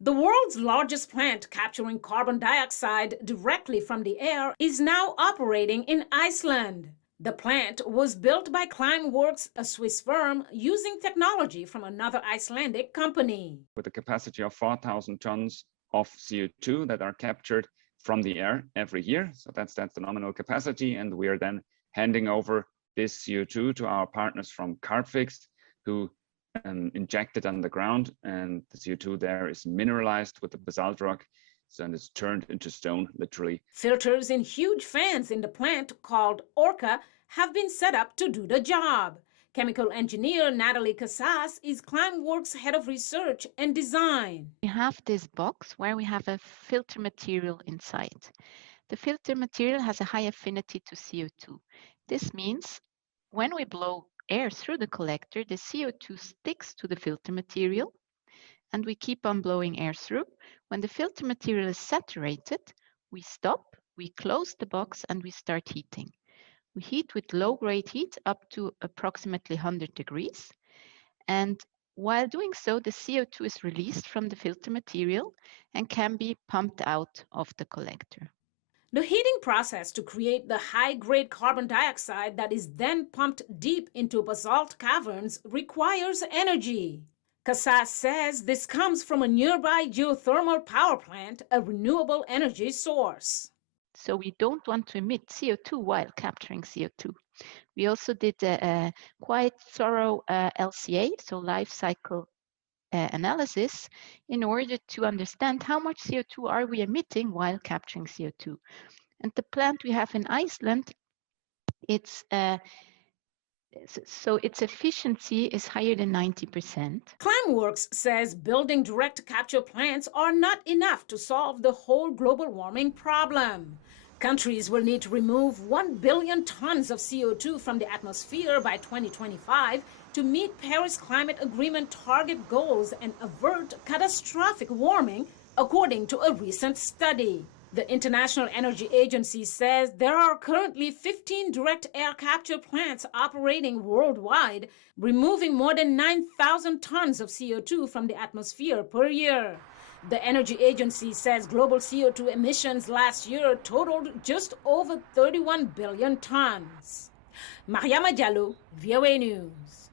The world's largest plant capturing carbon dioxide directly from the air is now operating in Iceland. The plant was built by Climeworks, a Swiss firm, using technology from another Icelandic company. With a capacity of 4,000 tons of CO2 that are captured from the air every year. So that's the nominal capacity. And we are then handing over this CO2 to our partners from Carbfix, who inject it underground, and the CO2 there is mineralized with the basalt rock, so and it's turned into stone, literally. Filters in huge fans in the plant called Orca have been set up to do the job. Chemical engineer Natalie Casas is Climeworks' head of research and design. We have this box where we have a filter material inside. The filter material has a high affinity to CO2. This means when we blow air through the collector, the CO2 sticks to the filter material, and we keep on blowing air through. When the filter material is saturated, we stop, we close the box, and we start heating. We heat with low-grade heat up to approximately 100 degrees. And while doing so, the CO2 is released from the filter material and can be pumped out of the collector. The heating process to create the high-grade carbon dioxide that is then pumped deep into basalt caverns requires energy. Casas says this comes from a nearby geothermal power plant, a renewable energy source. So we don't want to emit CO2 while capturing CO2. We also did a quite thorough LCA, so life cycle analysis, in order to understand how much CO2 are we emitting while capturing CO2. And the plant we have in Iceland, its efficiency is higher than 90%. Climeworks says building direct capture plants are not enough to solve the whole global warming problem. Countries will need to remove 1 billion tons of CO2 from the atmosphere by 2025 to meet Paris Climate Agreement target goals and avert catastrophic warming, according to a recent study. The International Energy Agency says there are currently 15 direct air capture plants operating worldwide, removing more than 9,000 tons of CO2 from the atmosphere per year. The Energy Agency says global CO2 emissions last year totaled just over 31 billion tons. Mariama Diallo, VOA News.